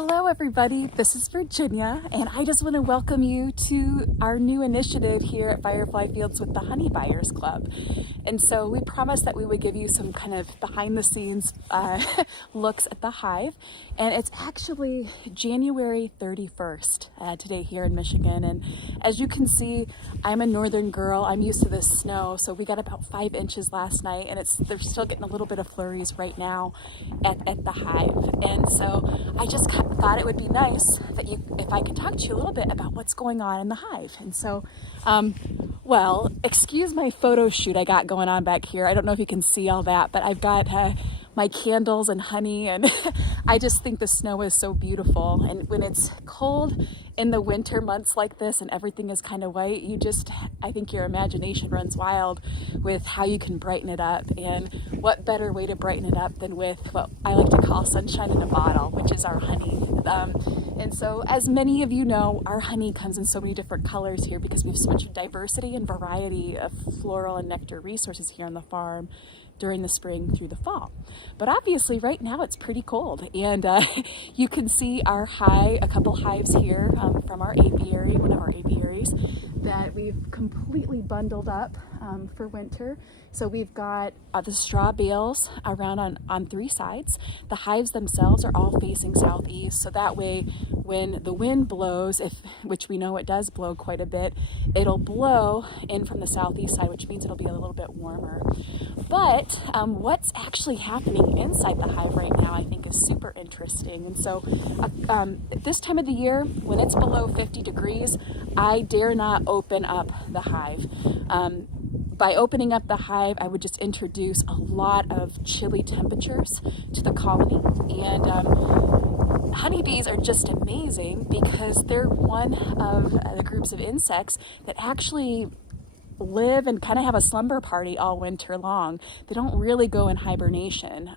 Hello everybody, this is Virginia and I just want to welcome you to our new initiative here at Firefly Fields with the Honey Buyers Club. And so we promised that we would give you some kind of behind the scenes looks at the hive. And it's actually January 31st today here in Michigan. And as you can see, I'm a northern girl. I'm used to this snow. So we got about 5 inches last night and they're still getting a little bit of flurries right now at the hive. And so I just thought it would be nice that if I could talk to you a little bit about what's going on in the hive. And so, well, excuse my photo shoot I got going on back here. I don't know if you can see all that, but I've got my candles and honey, and I just think the snow is so beautiful. And when it's cold in the winter months like this and everything is kind of white, I think your imagination runs wild with how you can brighten it up. And what better way to brighten it up than with what I like to call sunshine in a bottle, which is our honey. And so, as many of you know, our honey comes in so many different colors here because we have so much diversity and variety of floral and nectar resources here on the farm during the spring through the fall. But obviously right now it's pretty cold, and you can see a couple hives here from our apiary, one of our apiaries, that we've completely bundled up for winter. So we've got the straw bales around on 3 sides. The hives themselves are all facing southeast, so that way when the wind blows, which we know it does blow quite a bit, it'll blow in from the southeast side, which means it'll be a little bit warmer. But what's actually happening inside the hive right now I think is super interesting. And so this time of the year, when it's below 50 degrees, I dare not open up the hive. By opening up the hive, I would just introduce a lot of chilly temperatures to the colony. And honeybees are just amazing because they're one of the groups of insects that actually live and kind of have a slumber party all winter long. They don't really go in hibernation,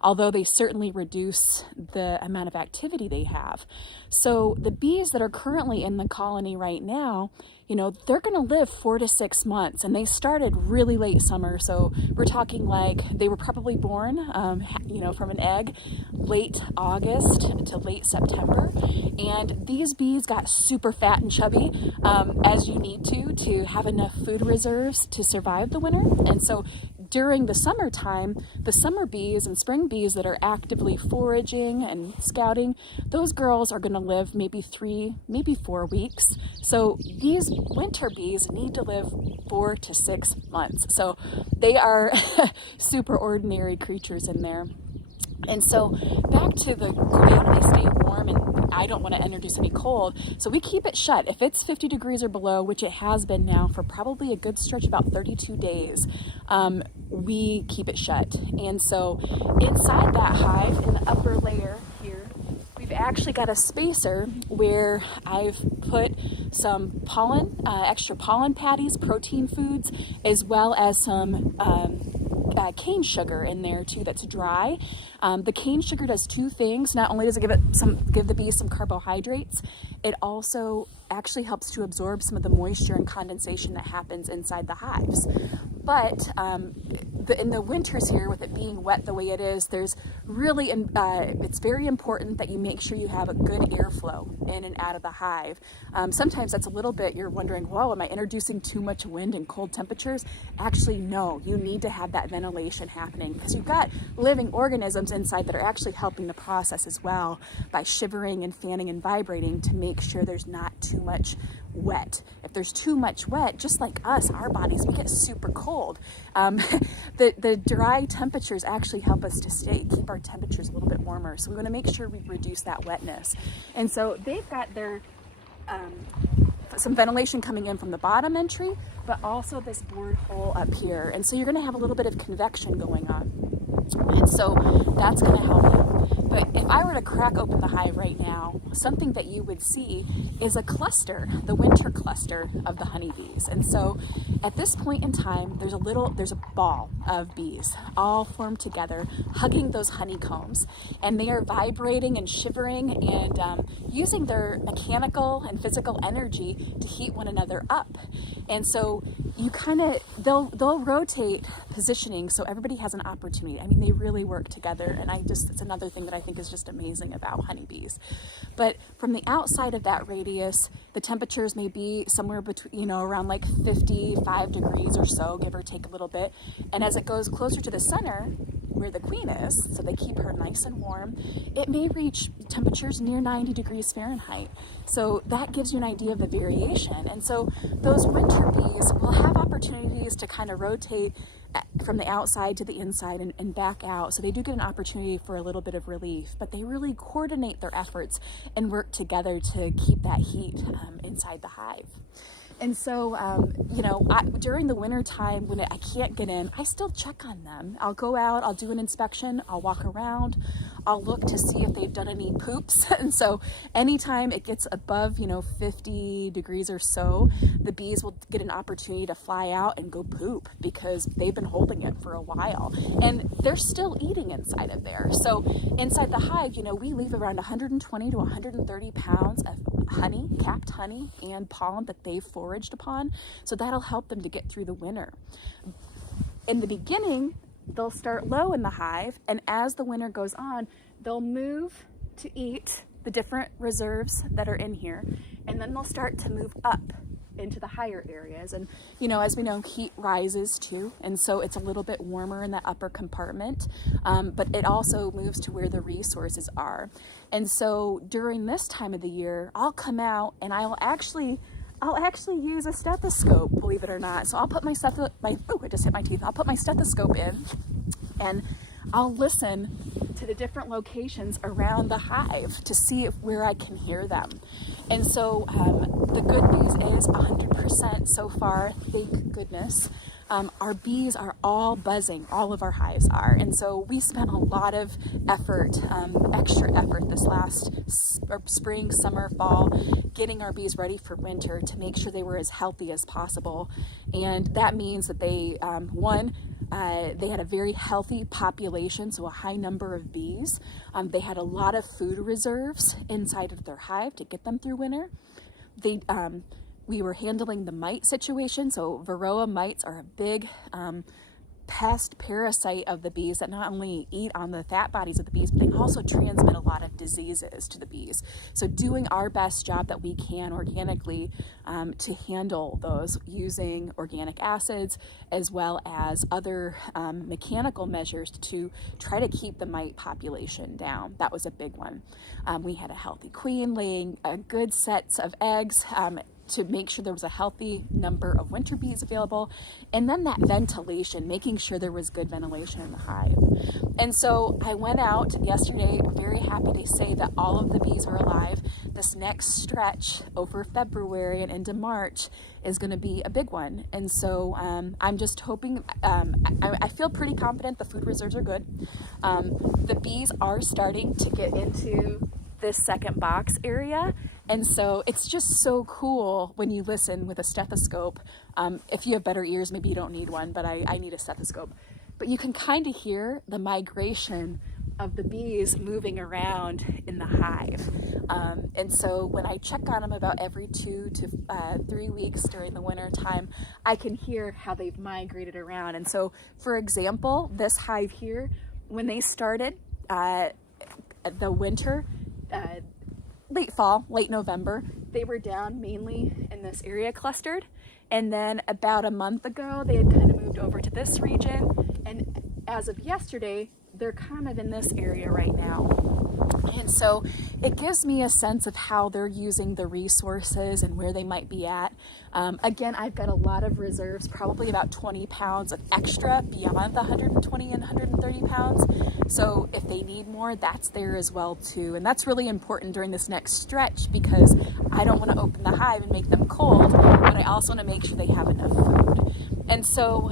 although they certainly reduce the amount of activity they have. So the bees that are currently in the colony right now, they're going to live 4 to 6 months, and they started really late summer. So we're talking like they were probably born, from an egg, late August to late September. And these bees got super fat and chubby, as you need to have enough food reserves to survive the winter. And so during the summertime, the summer bees and spring bees that are actively foraging and scouting, those girls are going to live maybe 3, maybe 4 weeks. So these winter bees need to live 4 to 6 months. So they are super ordinary creatures in there. And so back to how do they stay warm, and I don't want to introduce any cold, so we keep it shut. If it's 50 degrees or below, which it has been now for probably a good stretch, about 32 days, we keep it shut. And so inside that hive, in the upper layer here, we've actually got a spacer where I've put some pollen, extra pollen patties, protein foods, as well as some cane sugar in there too that's dry. The cane sugar does 2 things. Not only does it give the bees some carbohydrates, it also actually helps to absorb some of the moisture and condensation that happens inside the hives. But in the winters here, with it being wet the way it is, there's really, it's very important that you make sure you have a good airflow in and out of the hive. Sometimes that's a little bit, you're wondering, whoa, am I introducing too much wind and cold temperatures? Actually, no, you need to have that ventilation happening because you've got living organisms inside that are actually helping the process as well by shivering and fanning and vibrating to make sure there's not too much wet. If there's too much wet, just like us, our bodies, we get super cold. The dry temperatures actually help us to keep our temperatures a little bit warmer. So we want to make sure we reduce that wetness. And so they've got their some ventilation coming in from the bottom entry, but also this bored hole up here. And so you're going to have a little bit of convection going on. And so that's going to help you. But if I were to crack open the hive right now, something that you would see is a cluster, the winter cluster of the honeybees. And so at this point in time, there's a ball of bees all formed together, hugging those honeycombs. And they are vibrating and shivering and using their mechanical and physical energy to heat one another up. And so they'll rotate positioning so everybody has an opportunity. I mean, they really work together. And it's another thing that I think is just just amazing about honeybees. But from the outside of that radius, the temperatures may be somewhere between, around like 55 degrees or so, give or take a little bit. And as it goes closer to the center, where the queen is, so they keep her nice and warm, it may reach temperatures near 90 degrees Fahrenheit. So that gives you an idea of the variation. And so those winter bees will have opportunities to kind of rotate from the outside to the inside and back out. So they do get an opportunity for a little bit of relief, but they really coordinate their efforts and work together to keep that heat inside the hive. And so, during the winter time when I can't get in, I still check on them. I'll go out, I'll do an inspection, I'll walk around, I'll look to see if they've done any poops. And so anytime it gets above, 50 degrees or so, the bees will get an opportunity to fly out and go poop because they've been holding it for a while. And they're still eating inside of there. So inside the hive, we leave around 120 to 130 pounds of honey, capped honey, and pollen that they've foraged upon. So that'll help them to get through the winter. In the beginning, they'll start low in the hive, and as the winter goes on, they'll move to eat the different reserves that are in here, and then they'll start to move up into the higher areas. And as we know, heat rises too, and so it's a little bit warmer in that upper compartment, but it also moves to where the resources are. And so during this time of the year, I'll come out and I'll actually use a stethoscope, believe it or not. So I'll put I just hit my teeth. I'll put my stethoscope in and I'll listen to the different locations around the hive to see where I can hear them. And so the good news is 100% so far, thank goodness. Our bees are all buzzing, all of our hives are. And so we spent a lot of effort, extra effort this last spring, summer, fall, getting our bees ready for winter to make sure they were as healthy as possible. And that means that they had a very healthy population, so a high number of bees. They had a lot of food reserves inside of their hive to get them through winter. We were handling the mite situation. So Varroa mites are a big pest parasite of the bees that not only eat on the fat bodies of the bees, but they also transmit a lot of diseases to the bees. So doing our best job that we can organically to handle those using organic acids as well as other mechanical measures to try to keep the mite population down. That was a big one. We had a healthy queen laying a good sets of eggs to make sure there was a healthy number of winter bees available, and then that ventilation, making sure there was good ventilation in the hive. And so I went out yesterday, very happy to say that all of the bees are alive. This next stretch over February and into March is going to be a big one. And so I'm just hoping, I feel pretty confident the food reserves are good. The bees are starting to get into this second box area. And so it's just so cool when you listen with a stethoscope. If you have better ears, maybe you don't need one, but I need a stethoscope. But you can kind of hear the migration of the bees moving around in the hive. And so when I check on them about every 2 to 3 weeks during the winter time, I can hear how they've migrated around. And so, for example, this hive here, when they started the winter, late fall, late November, they were down mainly in this area clustered. And then about a month ago, they had kind of moved over to this region. And as of yesterday, they're kind of in this area right now. And so it gives me a sense of how they're using the resources and where they might be at. Again, I've got a lot of reserves, probably about 20 pounds of extra beyond the 120 and 130 pounds. So if they need more, that's there as well too. And that's really important during this next stretch because I don't want to open the hive and make them cold, but I also want to make sure they have enough food. And so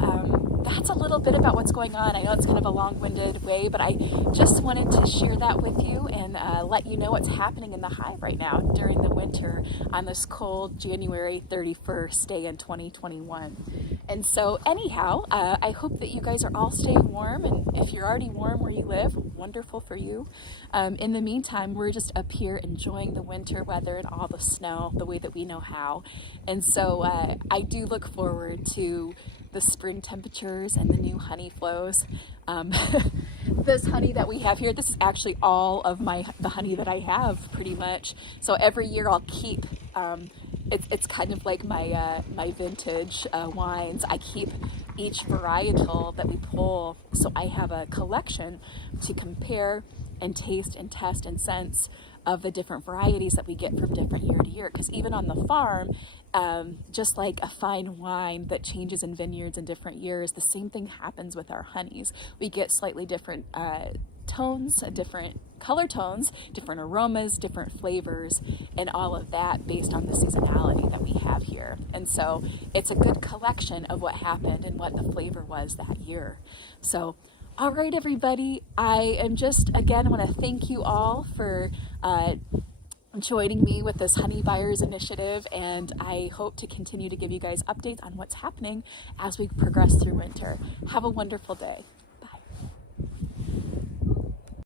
that's a little bit about what's going on. I know it's kind of a long-winded way, but I just wanted to share that with you and let you know what's happening in the hive right now during the winter on this cold January 31st day in 2021. And so anyhow, I hope that you guys are all staying warm, and if you're already warm where you live, wonderful for you. In the meantime, we're just up here enjoying the winter weather and all the snow the way that we know how. And so I do look forward to the spring temperatures and the new honey flows. this honey that we have here, this is actually all of the honey that I have pretty much. So every year I'll keep, it's kind of like my vintage wines. I keep each varietal that we pull, so I have a collection to compare and taste and test and sense of the different varieties that we get from different year to year. Because even on the farm, just like a fine wine that changes in vineyards in different years, the same thing happens with our honeys. We get slightly different tones, different color tones, different aromas, different flavors, and all of that based on the seasonality that we have here. And so it's a good collection of what happened and what the flavor was that year. So all right, everybody, I am just, again, I want to thank you all for joining me with this Honey Buyers Initiative, and I hope to continue to give you guys updates on what's happening as we progress through winter. Have a wonderful day.